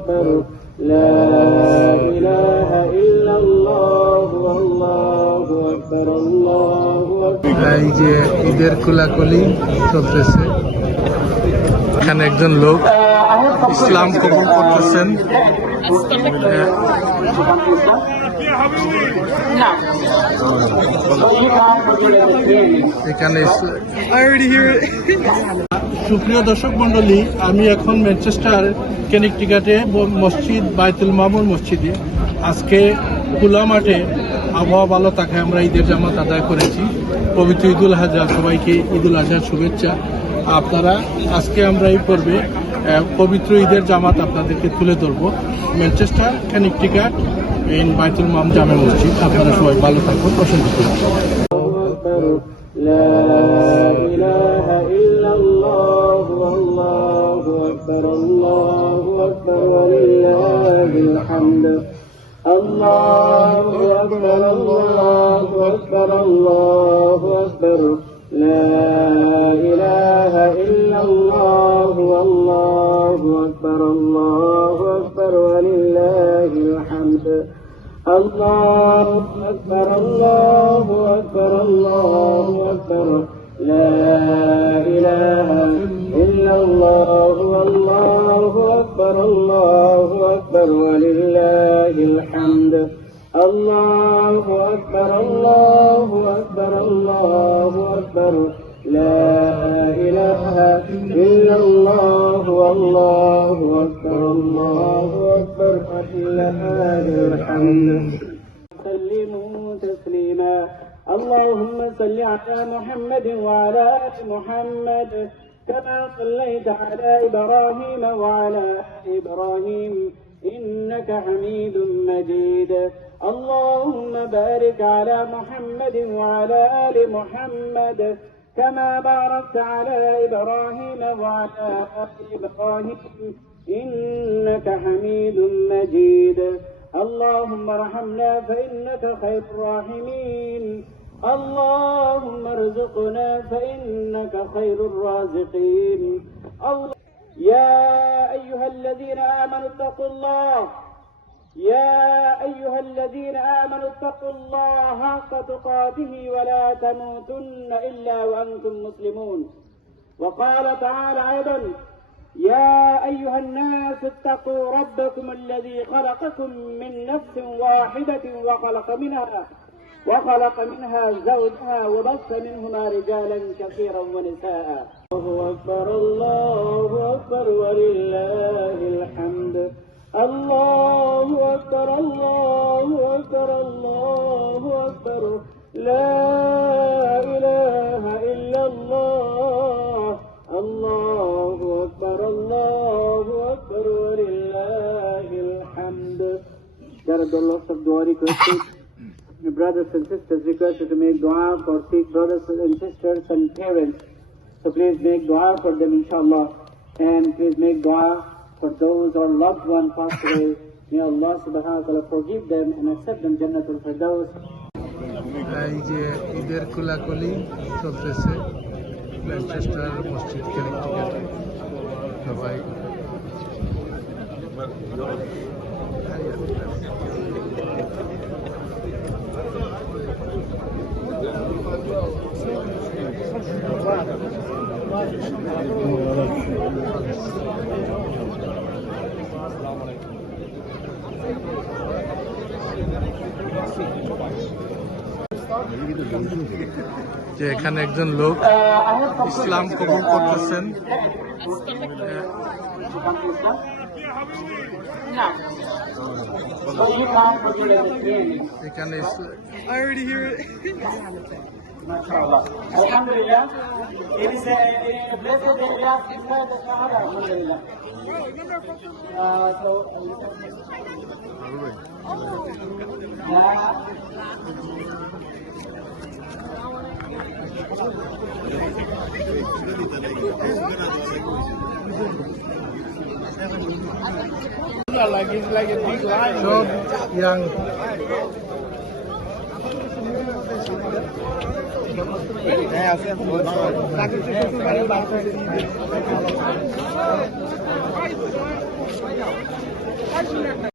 أكبر لا إله إلا الله والله أكبر الله أكبر। এই যে ঈদের কোলাকুলি চলতেছে, এখানে একজন লোক ইসলাম কবুল করতেছেন। এখানে সুপ্রিয় দর্শক মন্ডলী, আমি এখন ম্যানচেস্টার কেনেকটিকাটে মসজিদ বাইতুল মামুর মসজিদে। আজকে খোলা মাঠে আবহাওয়া ভালো থাকায় আমরা ঈদের জামাত আদায় করেছি। পবিত্র ঈদুল আজহা, সবাইকে ঈদুল আজহার শুভেচ্ছা। আপনারা আজকে আমরা এই পর্বে পবিত্র ঈদের জামাত আপনাদেরকে তুলে ধরবো ম্যানচেস্টার কেনেকটিকাট ইন বাইতুল মাম জামে মসজিদ। আপনারা সবাই ভালো থাকুন, অসংখ্য لا إله إلا الله والله أكبر الله أكبر ولله الحمد الله أكبر الله أكبر الله أكبر لا إله إلا الله والله أكبر الله أكبر ولله الحمد الله أكبر الله أكبر الله أكبر لا إله إلا الله والله أكبر الله أكبر ولله الحمد الله أكبر الله أكبر الله أكبر لا إله إلا الله والله أكبر الله أكبر ولله الحمد سلموا تسليما اللهم صل على محمد وعلى آل محمد كما صليت على إبراهيم وعلى آل إبراهيم إنك حميد مجيد اللهم بارك على محمد وعلى آل محمد كما باركت على إبراهيم وعلى آل إبراهيم إنك حميد مجيد اللهم ارحمنا فإنك خير الراحمين اللهم ارزقنا فإنك خير الرازقين يا أيها الذين آمنوا اتقوا الله يا أيها الذين آمنوا اتقوا الله حق تقاته ولا تموتن إلا وأنتم مسلمون وقال تعالى أيضا يا أيها الناس اتقوا ربكم الذي خلقكم من نفس واحدة وخلق منها زوجها وبث منهما رجالا كثيرا ونساء الله أكبر الله أكبر ولله الحمد الله أكبر الله أكبر الله أكبر لا إله إلا الله الله أكبر الله أكبر ولله الحمد. God of the lost of dua requested, your brothers and sisters requested to make dua for sick brothers and sisters and parents. So please make dua for them inshallah, and please make dua for those our loved ones passed away. May Allah subhanahu wa ta'ala forgive them and accept them Jannatul Firdaus. এই যে ঈদের কোলাকুলি চলতেছে ম্যানচেস্টার মসজিদ কেনেকটিকাটে। সবাই যে এখানে একজন লোক ইসলাম কবুল করতেছেন। এখানে MashaAllah. Alhamdulillah. It is a blessed day. Alhamdulillah. Like it's like a big line. সব ইয়াং হ্যাঁ আছে আসুন